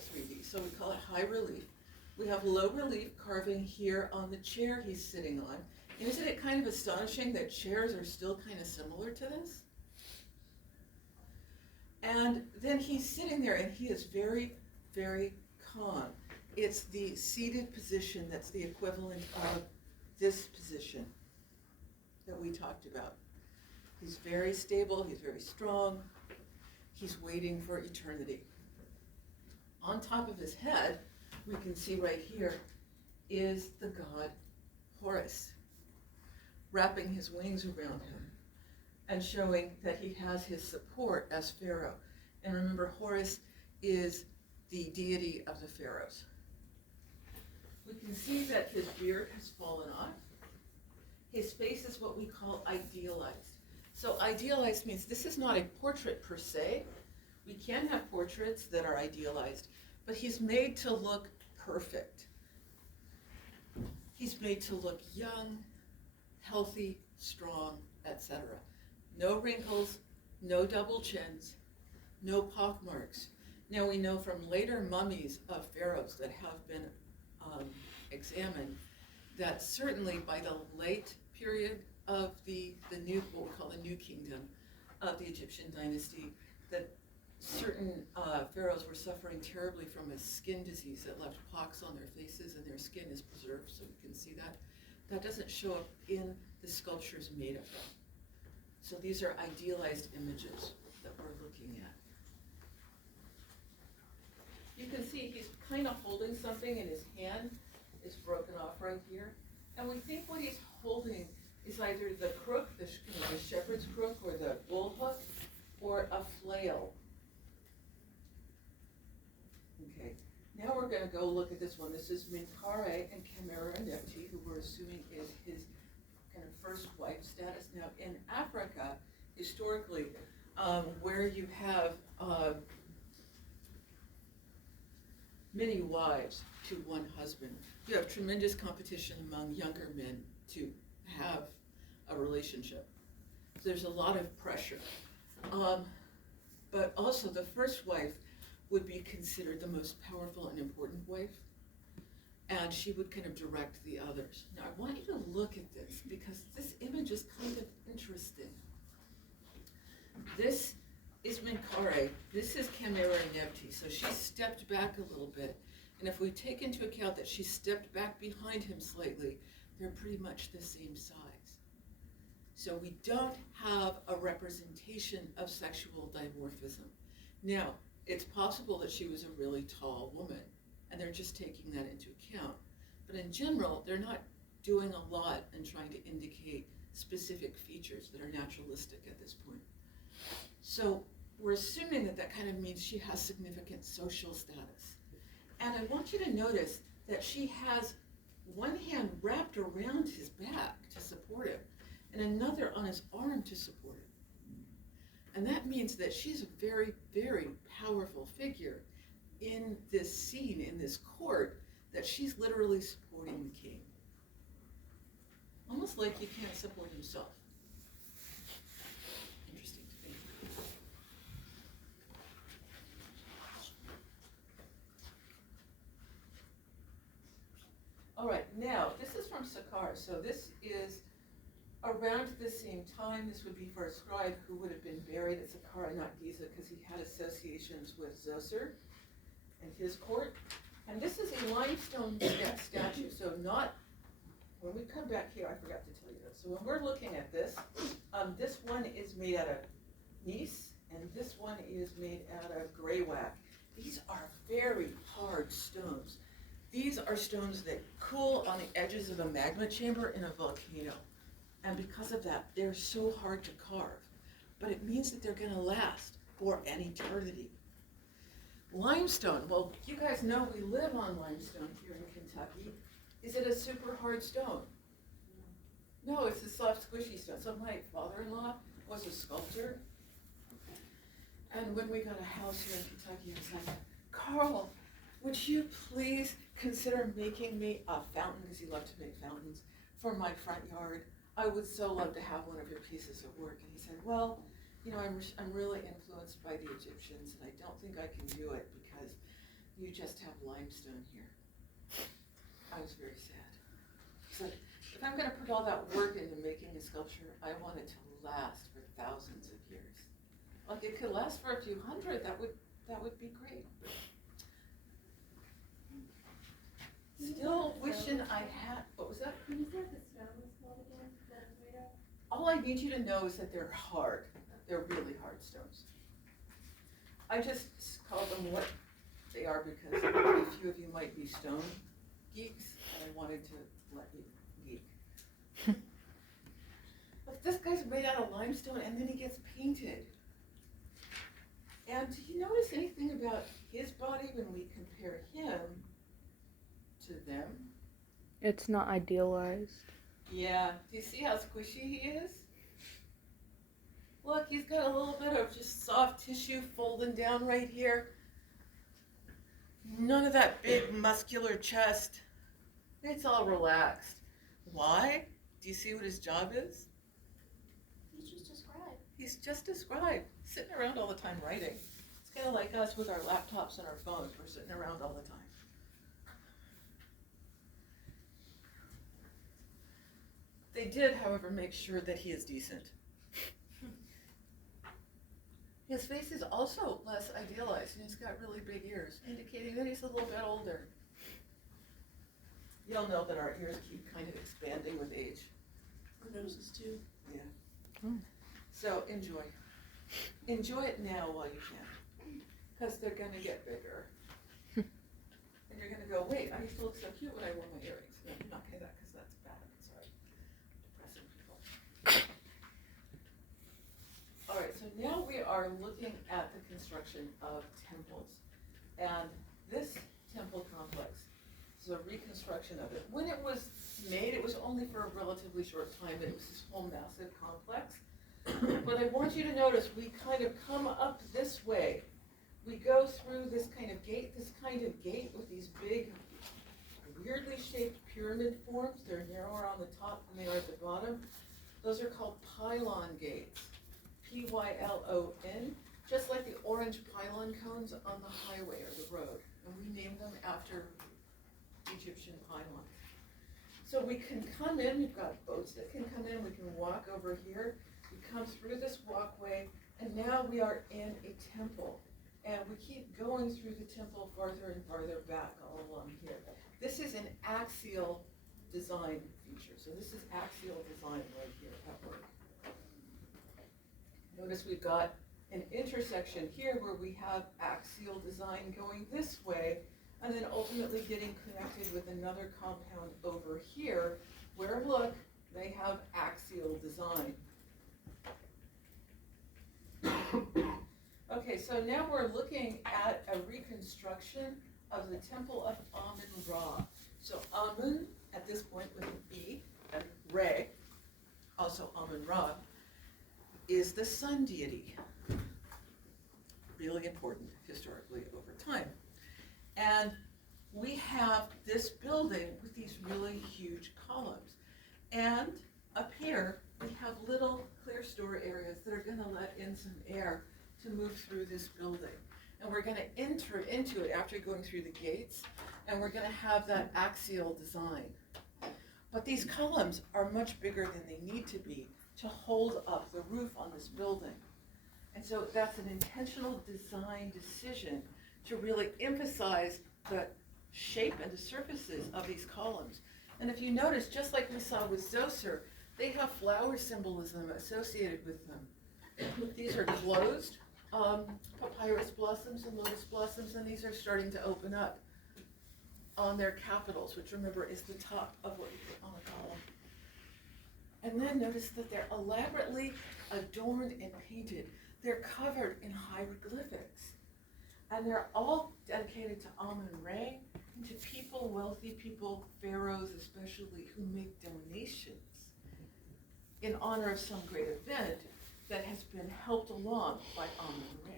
full 3D, so we call it high relief. We have low relief carving here on the chair he's sitting on. And isn't it kind of astonishing that chairs are still kind of similar to this? And then he's sitting there and he is very, very calm. It's the seated position that's the equivalent of this position that we talked about. He's very stable, he's very strong, he's waiting for eternity. On top of his head, we can see right here, is the god Horus, wrapping his wings around him and showing that he has his support as Pharaoh. And remember, Horus is the deity of the pharaohs. We can see that his beard has fallen off. His face is what we call idealized. So idealized means this is not a portrait per se. We can have portraits that are idealized, but he's made to look perfect. He's made to look young, healthy, strong, etc. No wrinkles, no double chins, no pockmarks. Now we know from later mummies of pharaohs that have been examined that certainly by the late period of the new, what we call the New Kingdom of the Egyptian dynasty, that certain pharaohs were suffering terribly from a skin disease that left pox on their faces, and their skin is preserved, so we can see that. That doesn't show up in the sculptures made of them. So these are idealized images that we're looking at. You can see he's kind of holding something, and his hand is broken off right here. And we think what he's holding is either the crook, the shepherd's crook, or the bull hook, or a flail. Okay, now we're going to go look at this one. This is Menkaure and Khmerennefti, who we're assuming is his kind of first wife status. Now, in Africa, historically, where you have many wives to one husband, you have tremendous competition among younger men to have a relationship. There's a lot of pressure. But also the first wife would be considered the most powerful and important wife, and she would kind of direct the others. Now I want you to look at this because this image is kind of interesting. This is Menkaure, this is Khmerennefti, so she stepped back a little bit, and if we take into account that she stepped back behind him slightly, they're pretty much the same size. So we don't have a representation of sexual dimorphism. Now, it's possible that she was a really tall woman, and they're just taking that into account. But in general, they're not doing a lot and trying to indicate specific features that are naturalistic at this point. So we're assuming that that kind of means she has significant social status. And I want you to notice that she has one hand wrapped around his back to support him, and another on his arm to support him. And that means that she's a very, very powerful figure in this scene, in this court, that she's literally supporting the king. Almost like he can't support himself. Interesting to think. All right, now, this is from Saqqara. So this is around the same time. This would be for a scribe who would have been buried at Saqqara, not Giza, because he had associations with Zoser and his court. And this is a limestone statue, so not, when we come back here, I forgot to tell you this. So when we're looking at this, this one is made out of gneiss, and this one is made out of greywack. These are very hard stones. These are stones that cool on the edges of a magma chamber in a volcano. And because of that, they're so hard to carve. But it means that they're going to last for an eternity. Limestone, well, you guys know we live on limestone here in Kentucky. Is it a super hard stone? No, it's a soft, squishy stone. So my father-in-law was a sculptor. And when we got a house here in Kentucky, he was like, Carl, would you please consider making me a fountain, because he loved to make fountains, for my front yard? I would so love to have one of your pieces of work. And he said, well, you know, I'm really influenced by the Egyptians, and I don't think I can do it because, you just have limestone here. I was very sad. So if I'm gonna put all that work into making a sculpture, I want it to last for thousands of years. Like it could last for a few hundred, that would be great. Still wishing I had, what was that? Can you say what the stone was called again, that was made of? All I need you to know is that they're hard. They're really hard stones. I just call them what they are because a few of you might be stone geeks, and I wanted to let you geek. But this guy's made out of limestone and then he gets painted. And do you notice anything about his body when we compare him to them? It's not idealized. Yeah, do you see how squishy he is? Look, he's got a little bit of just soft tissue folding down right here. None of that big muscular chest. It's all relaxed. Why? Do you see what his job is? He's just described. He's just described, sitting around all the time writing. It's kind of like us with our laptops and our phones. We're sitting around all the time. They did, however, make sure that he is decent. His face is also less idealized, and he's got really big ears, indicating that he's a little bit older. You'll know that our ears keep kind of expanding with age. Our noses too. Yeah. Oh. So enjoy. Enjoy it now while you can, because they're going to get bigger. And you're going to go, wait, I used to look so cute when I wore my earrings. No, I'm not going to do that because that's bad. I'm sorry. Depressing people. All right, so now we are looking at the construction of temples. And this temple complex is a reconstruction of it. When it was made, it was only for a relatively short time. It was this whole massive complex. But I want you to notice we kind of come up this way. We go through this kind of gate with these big, weirdly shaped pyramid forms. They're narrower on the top than they are at the bottom. Those are called pylon gates. P-Y-L-O-N, just like the orange pylon cones on the highway or the road. And we named them after Egyptian pylons. So we can come in, we've got boats that can come in, we can walk over here. We come through this walkway, and now we are in a temple. And we keep going through the temple farther and farther back all along here. This is an axial design feature. So this is axial design right here at work. Notice we've got an intersection here where we have axial design going this way, and then ultimately getting connected with another compound over here, where, look, they have axial design. Okay, so now we're looking at a reconstruction of the Temple of Amun-Ra. So Amun, at this point with an E, and Re, also Amun-Ra, is the sun deity. Really important historically over time. And we have this building with these really huge columns. And up here, we have little clear store areas that are gonna let in some air to move through this building. And we're gonna enter into it after going through the gates, and we're gonna have that axial design. But these columns are much bigger than they need to be to hold up the roof on this building. And so that's an intentional design decision to really emphasize the shape and the surfaces of these columns. And if you notice, just like we saw with Zoser, they have flower symbolism associated with them. These are closed papyrus blossoms and lotus blossoms, and these are starting to open up on their capitals, which remember is the top of what you put on a column. And then notice that they're elaborately adorned and painted. They're covered in hieroglyphics. And they're all dedicated to Amun-Re and to people, wealthy people, pharaohs especially, who make donations in honor of some great event that has been helped along by Amun-Re.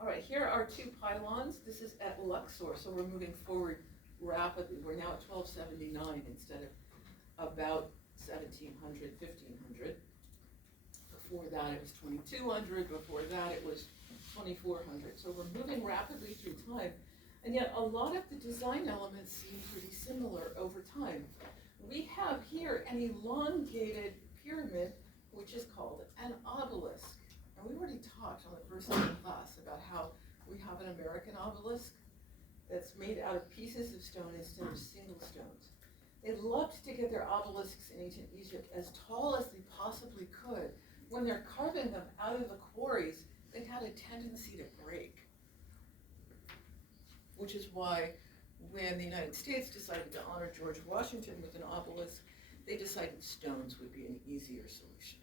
All right, here are two pylons. This is at Luxor, so we're moving forward rapidly. We're now at 1279 instead of about 1700, 1500. was 2200, before that it was 2400. So we're moving rapidly through time, and yet a lot of the design elements seem pretty similar over time. We have here an elongated pyramid, which is called an obelisk. And we already talked on the first day of class about how we have an American obelisk that's made out of pieces of stone instead of single stones. They loved to get their obelisks in ancient Egypt as tall as they possibly could. When they're carving them out of the quarries, they had a tendency to break. Which is why when the United States decided to honor George Washington with an obelisk, they decided stones would be an easier solution.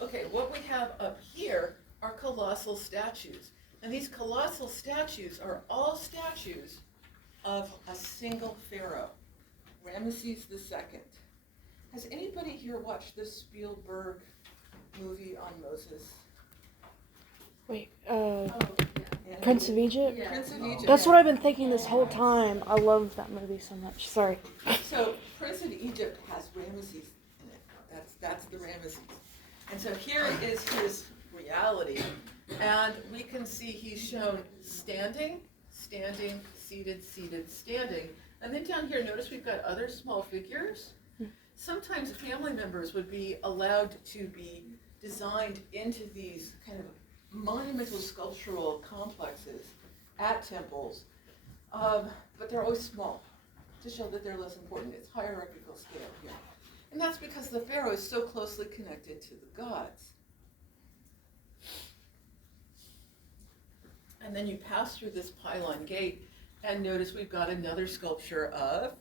Okay, what we have up here are colossal statues. And these colossal statues are all statues of a single pharaoh, Ramesses II. Has anybody here watched the Spielberg movie on Moses? Wait, Oh, Yeah. Prince of Egypt? yeah. Prince of Egypt. That's what I've been thinking this whole time. I love that movie so much. Sorry. So Prince of Egypt has Ramesses in it. That's the Ramesses. And so here is his reality. And we can see he's shown standing, standing, seated, seated, standing. And then down here, notice we've got other small figures. Sometimes family members would be allowed to be designed into these kind of monumental sculptural complexes at temples, but they're always small to show that they're less important. It's hierarchical scale here. And that's because the pharaoh is so closely connected to the gods. And then you pass through this pylon gate, and notice we've got another sculpture of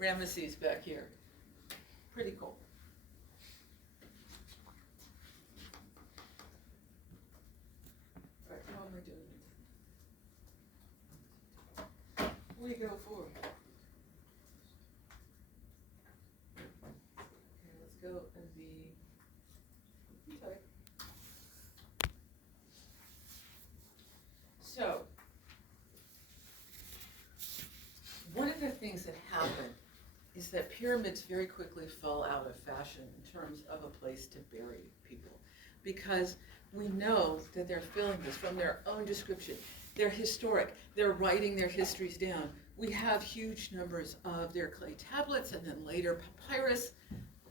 Ramesses back here. Pretty cool. All right, how am I doing it? What do you go for? Okay, let's go and be type. So, one of the things that happened is that pyramids very quickly fell out of fashion in terms of a place to bury people, because we know that they're filling this from their own description. They're historic. They're writing their histories down. We have huge numbers of their clay tablets and then later papyrus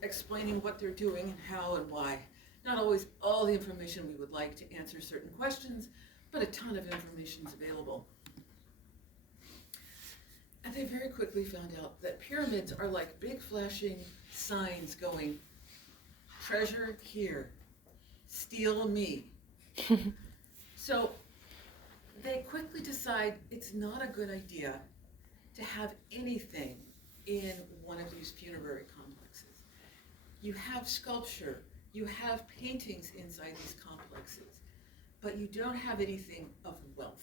explaining what they're doing and how and why. Not always all the information we would like to answer certain questions, but a ton of information is available. And they very quickly found out that pyramids are like big flashing signs going, treasure here, steal me. So they quickly decide it's not a good idea to have anything in one of these funerary complexes. You have sculpture, you have paintings inside these complexes, but you don't have anything of wealth.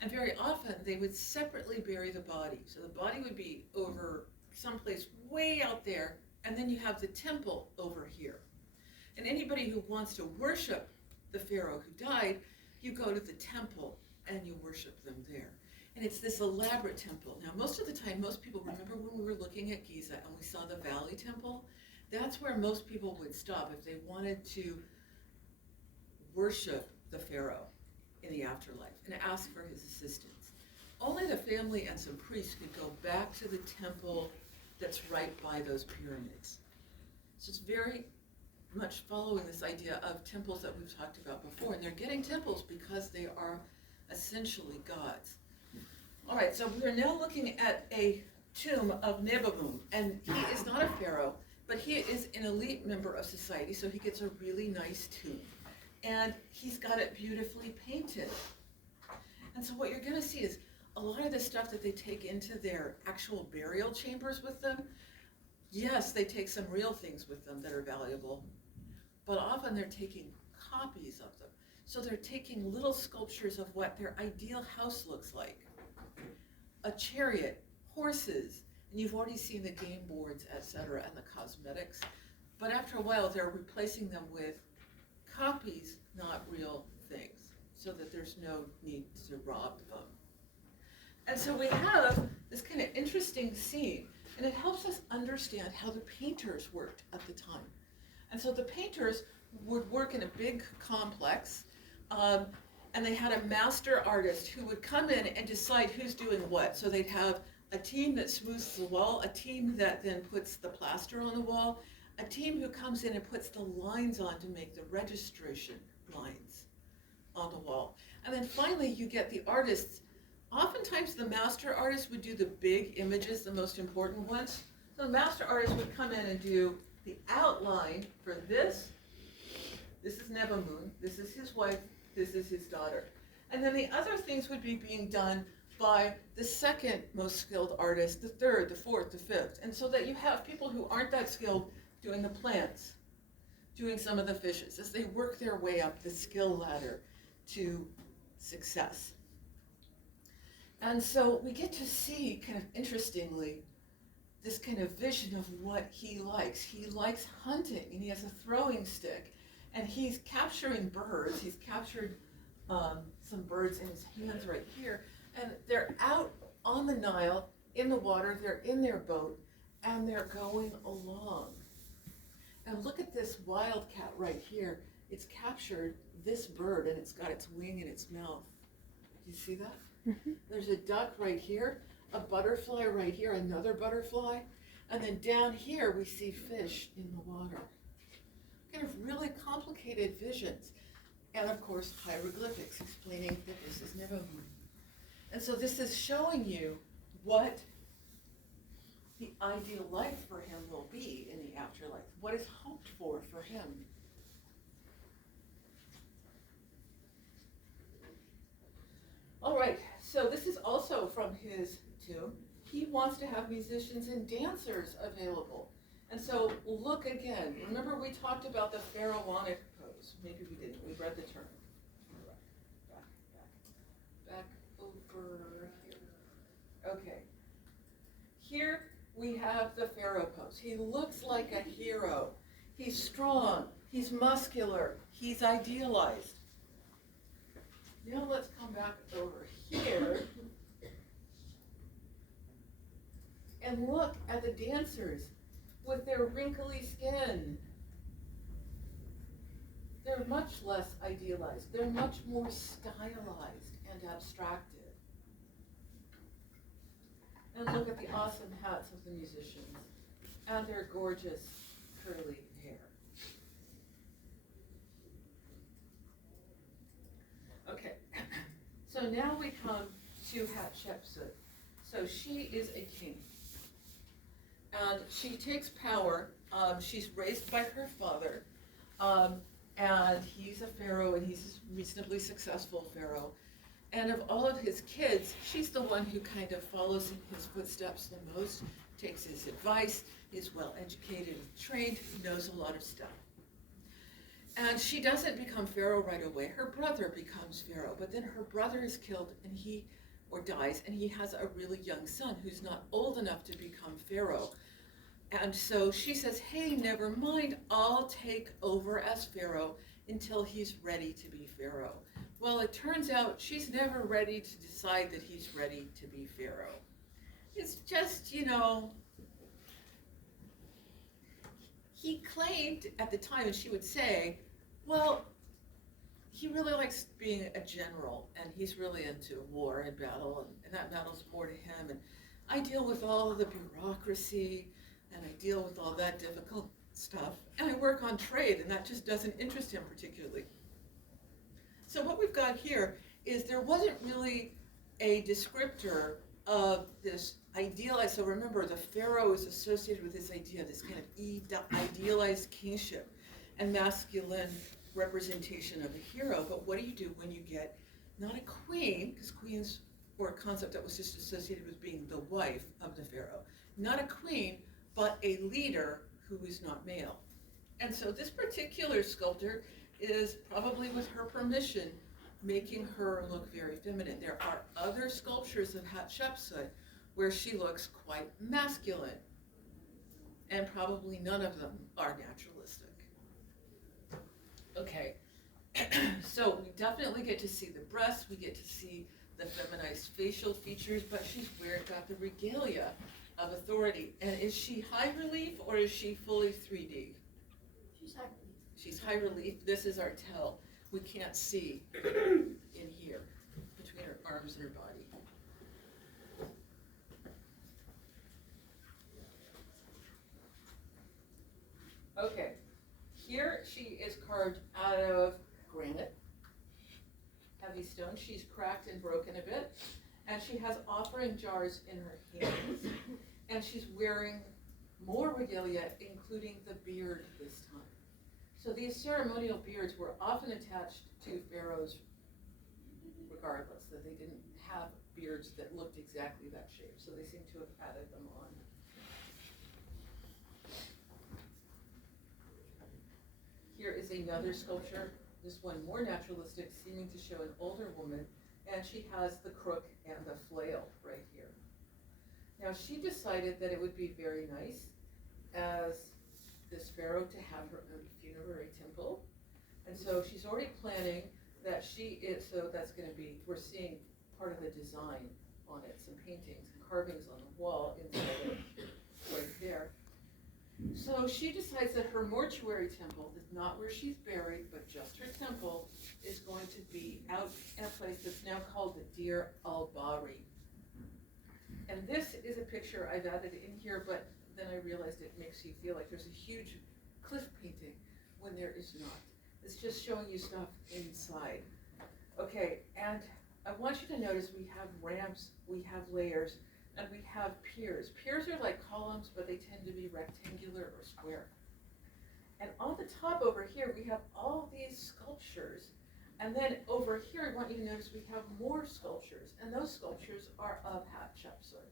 And very often they would separately bury the body. So the body would be over someplace way out there, and then you have the temple over here. And anybody who wants to worship the pharaoh who died, you go to the temple and you worship them there. And it's this elaborate temple. Now, most of the time, most people remember when we were looking at Giza and we saw the Valley Temple. That's where most people would stop if they wanted to worship the pharaoh in the afterlife and ask for his assistance. Only the family and some priests could go back to the temple that's right by those pyramids. So it's very much following this idea of temples that we've talked about before. And they're getting temples because they are essentially gods. All right, so we're now looking at a tomb of Nebamun. And he is not a pharaoh, but he is an elite member of society, so he gets a really nice tomb. And he's got it beautifully painted. And so what you're going to see is a lot of the stuff that they take into their actual burial chambers with them, yes, they take some real things with them that are valuable, but often they're taking copies of them. So they're taking little sculptures of what their ideal house looks like. A chariot, horses, and you've already seen the game boards, etc., and the cosmetics. But after a while, they're replacing them with copies, not real things, so that there's no need to rob them. And so we have this kind of interesting scene And it helps us understand how the painters worked at the time. And so the painters would work in a big complex, and they had a master artist who would come in and decide who's doing what. So they'd have a team that smooths the wall, a team that then puts the plaster on the wall, a team who comes in and puts the lines on to make the registration lines on the wall. And then finally you get the artists. Oftentimes the master artist would do the big images, the most important ones. So the master artist would come in and do the outline for this. This is Nebamun, this is his wife, this is his daughter. And then the other things would be being done by the second most skilled artist, the third, the fourth, the fifth. And so that you have people who aren't that skilled doing the plants, doing some of the fishes, as they work their way up the skill ladder to success. And so we get to see, kind of interestingly, this kind of vision of what he likes. He likes hunting, and he has a throwing stick, and he's capturing birds. He's captured some birds in his hands right here, and they're out on the Nile, in the water, they're in their boat, and they're going along. And look at this wildcat right here. It's captured this bird, and it's got its wing in its mouth. Do you see that? Mm-hmm. There's a duck right here, a butterfly right here, another butterfly, and then down here we see fish in the water. Kind of really complicated visions. And of course hieroglyphics explaining that this is Nebamun. And so this is showing you what the ideal life for him will be in the afterlife, what is hoped for him. All right, so this is also from his tomb. He wants to have musicians and dancers available. And so look again. Remember we talked about the pharaonic pose. Maybe we didn't. We read the term. Back over here. Okay. Here we have the pharaoh pose. He looks like a hero. He's strong. He's muscular. He's idealized. Now let's come back over here and look at the dancers with their wrinkly skin. They're much less idealized. They're much more stylized and abstracted. And look at the awesome hats of the musicians and their gorgeous curly hair. Okay, so now we come to Hatshepsut. So she is a king. And she takes power. She's raised by her father. And he's a pharaoh, and he's a reasonably successful pharaoh. And of all of his kids, she's the one who kind of follows in his footsteps the most, takes his advice, is well educated and trained, knows a lot of stuff. And she doesn't become pharaoh right away. Her brother becomes pharaoh, but then her brother is killed and dies, and he has a really young son who's not old enough to become pharaoh. And so she says, hey, never mind, I'll take over as pharaoh until he's ready to be pharaoh. Well, it turns out she's never ready to decide that he's ready to be pharaoh. It's just, he claimed at the time, and she would say, well, he really likes being a general, and he's really into war and battle, and that matters more to him. And I deal with all of the bureaucracy, and I deal with all that difficult stuff, and I work on trade, and that just doesn't interest him particularly. So what we've got here is there wasn't really a descriptor of this idealized, so remember the pharaoh is associated with this idea, this kind of idealized kingship and masculine representation of a hero. But what do you do when you get not a queen, because queens were a concept that was just associated with being the wife of the pharaoh, not a queen, but a leader who is not male. And so this particular sculptor is probably with her permission making her look very feminine. There are other sculptures of Hatshepsut where she looks quite masculine, and probably none of them are naturalistic. Okay, so we definitely get to see the breasts, we get to see the feminized facial features, but she's got the regalia. of authority. And is she high relief or is she fully 3D? She's happy. She's high relief. This is our tell. We can't see in here between her arms and her body. Okay, here she is carved out of granite, heavy stone. She's cracked and broken a bit, and she has offering jars in her hands, and she's wearing more regalia, including the beard this time. So these ceremonial beards were often attached to pharaohs regardless, that they didn't have beards that looked exactly that shape, so they seem to have added them on. Here is another sculpture, this one more naturalistic, seeming to show an older woman, and she has the crook and the flail right here. Now she decided that it would be very nice as this pharaoh to have her own funerary temple, and so she's already planning that so that's going to be, we're seeing part of the design on it, some paintings and carvings on the wall inside it, right there. So she decides that her mortuary temple is not where she's buried, but just her temple is going to be out in a place that's now called the Deir al-Bahri. And this is a picture I've added in here, but then I realized it makes you feel like there's a huge cliff painting when there is not. It's just showing you stuff inside. Okay, and I want you to notice we have ramps, we have layers, and we have piers. Piers are like columns, but they tend to be rectangular or square. And on the top over here, we have all these sculptures. And then over here, I want you to notice we have more sculptures, and those sculptures are of Hatshepsut.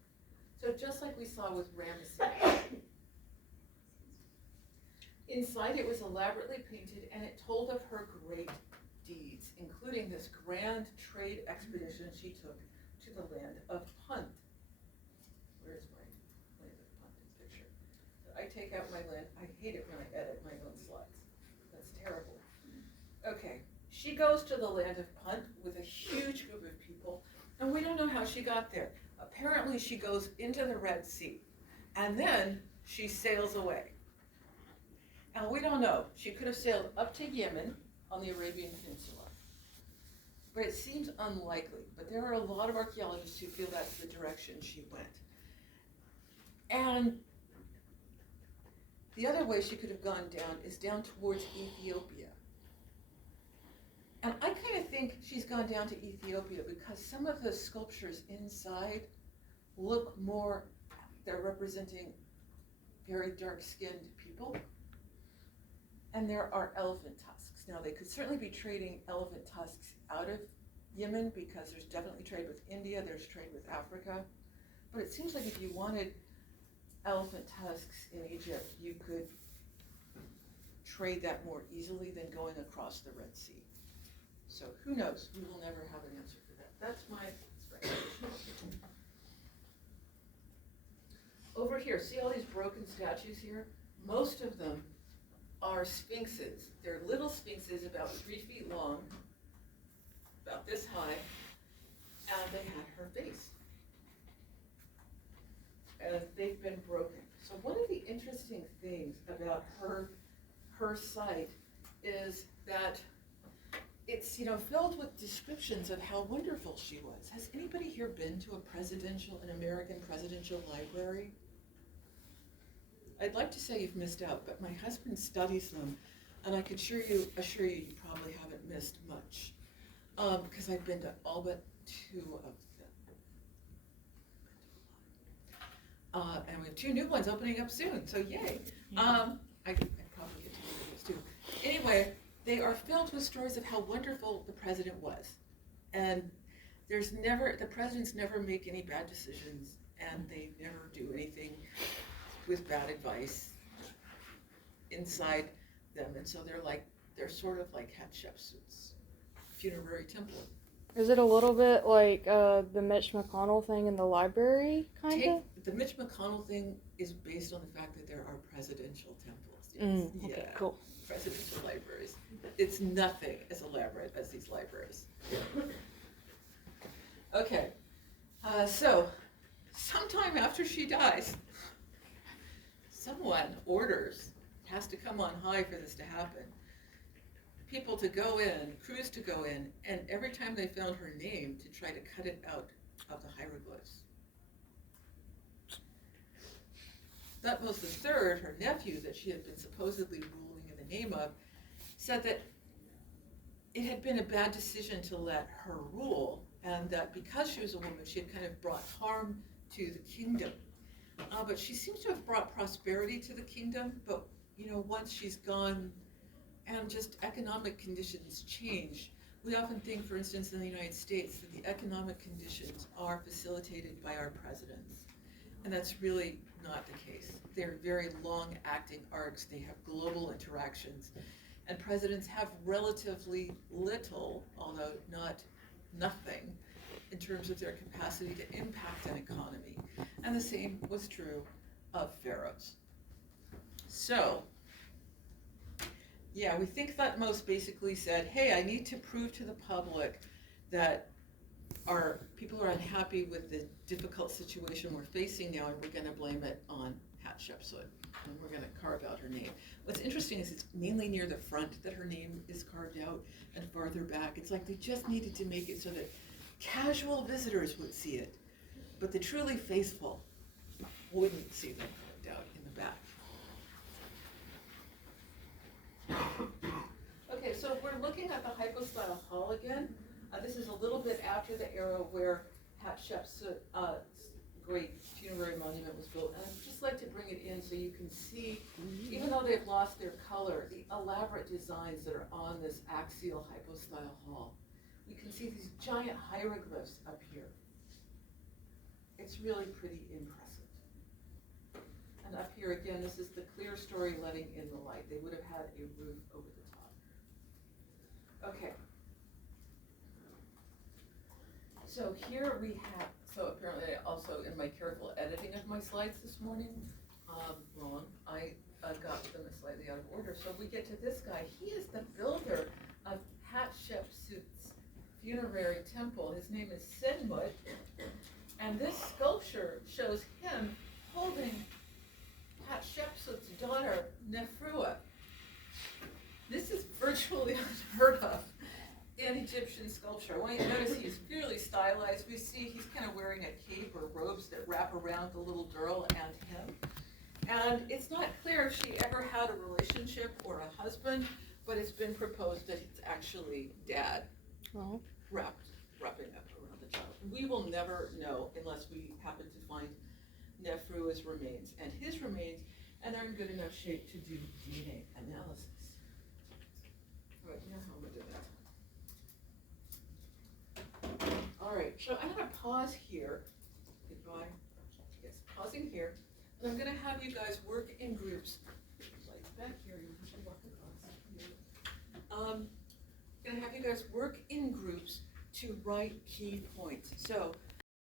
So just like we saw with Ramesses. Inside it was elaborately painted, and it told of her great deeds, including this grand trade expedition she took to the land of Punt. Where's my land of Punt picture? I take out my land. I hate it when I edit my own slides. That's terrible. Okay, she goes to the land of Punt with a huge group of people, and we don't know how she got there. Apparently she goes into the Red Sea, and then she sails away. And we don't know. She could have sailed up to Yemen on the Arabian Peninsula. But it seems unlikely. But there are a lot of archaeologists who feel that's the direction she went. And the other way she could have gone down is down towards Ethiopia. And I kind of think she's gone down to Ethiopia because some of the sculptures inside look more, they're representing very dark-skinned people. And there are elephant tusks. Now, they could certainly be trading elephant tusks out of Yemen because there's definitely trade with India, there's trade with Africa. But it seems like if you wanted elephant tusks in Egypt, you could trade that more easily than going across the Red Sea. So who knows? We will never have an answer for that. That's my speculation. Over here, see all these broken statues here? Most of them are sphinxes. They're little sphinxes about 3 feet long, about this high, and they had her face. And they've been broken. So one of the interesting things about her site is that it's, filled with descriptions of how wonderful she was. Has anybody here been to an American presidential library? I'd like to say you've missed out, but my husband studies them, and I can assure you probably haven't missed much, because I've been to all but 2 of them. And we have 2 new ones opening up soon, so yay. I probably get to do those too. Anyway, they are filled with stories of how wonderful the president was. And the presidents never make any bad decisions, and they never do anything with bad advice inside them. And so they're sort of like Hatshepsut's funerary temple. Is it a little bit like the Mitch McConnell thing in the library, kind of? The Mitch McConnell thing is based on the fact that there are presidential temples. Yes. Okay, cool. Presidential libraries. It's nothing as elaborate as these libraries. Okay, so sometime after she dies, someone orders, has to come on high for this to happen, people to go in, crews to go in, and every time they found her name to try to cut it out of the hieroglyphs. Thutmose III, her nephew that she had been supposedly ruling in the name of, said that it had been a bad decision to let her rule, and that because she was a woman, she had kind of brought harm to the kingdom. But she seems to have brought prosperity to the kingdom, but once she's gone and just economic conditions change, we often think, for instance, in the United States, that the economic conditions are facilitated by our presidents. And that's really not the case. They're very long-acting arcs. They have global interactions. And presidents have relatively little, although not nothing, in terms of their capacity to impact an economy. And the same was true of pharaohs. So, yeah, we think Thutmose basically said, hey, I need to prove to the public that our people are unhappy with the difficult situation we're facing now, and we're going to blame it on Hatshepsut, and we're going to carve out her name. What's interesting is it's mainly near the front that her name is carved out, and farther back. It's like they just needed to make it so that casual visitors would see it, but the truly faithful wouldn't see them carved out in the back. Okay, so we're looking at the hypostyle hall again. This is a little bit after the era where Hatshepsut's great funerary monument was built. And I'd just like to bring it in so you can see, even though they've lost their color, the elaborate designs that are on this axial hypostyle hall. We can see these giant hieroglyphs up here. It's really pretty impressive. And up here again, this is the clear story letting in the light. They would have had a roof over the top. Okay. So here we have, so apparently also in my careful editing of my slides this morning, wrong, I got them slightly out of order. So we get to this guy. He is the builder of Hatshepsut's funerary temple. His name is Senmut, and this sculpture shows him holding Hatshepsut's daughter, Nefrua. This is virtually unheard of in Egyptian sculpture. I want you to notice he's fairly stylized. We see he's kind of wearing a cape or robes that wrap around the little girl and him. And it's not clear if she ever had a relationship or a husband, but it's been proposed that it's actually dad wrapping up around the child. We will never know unless we happen to find Nefrua's remains and his remains, and they're in good enough shape to do DNA analysis. All right, now how am I doing that? All right, so I'm going to pause here. Goodbye. Yes, pausing here. And I'm going to have you guys work in groups. Like back here, you should walk across here. I'm going to have you guys work in groups to write key points. So